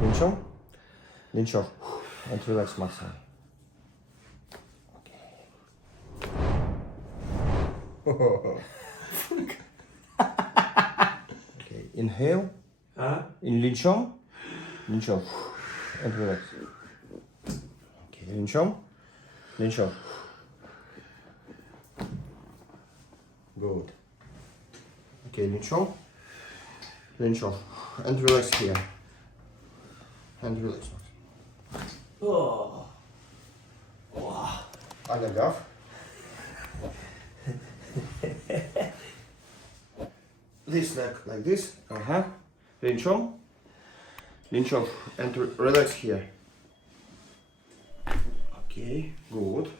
Pinch on. Pinch off. And relax muscle. Okay. Okay. Inhale. In linch on. Linch off. And relax. Okay. Linch on. Linch off. Good. Okay. Linch on. Linch off. And relax here. And relax. Oh. Wow. Agagav. This leg like this. Linch on. Linch off. And relax here. Okay. Good.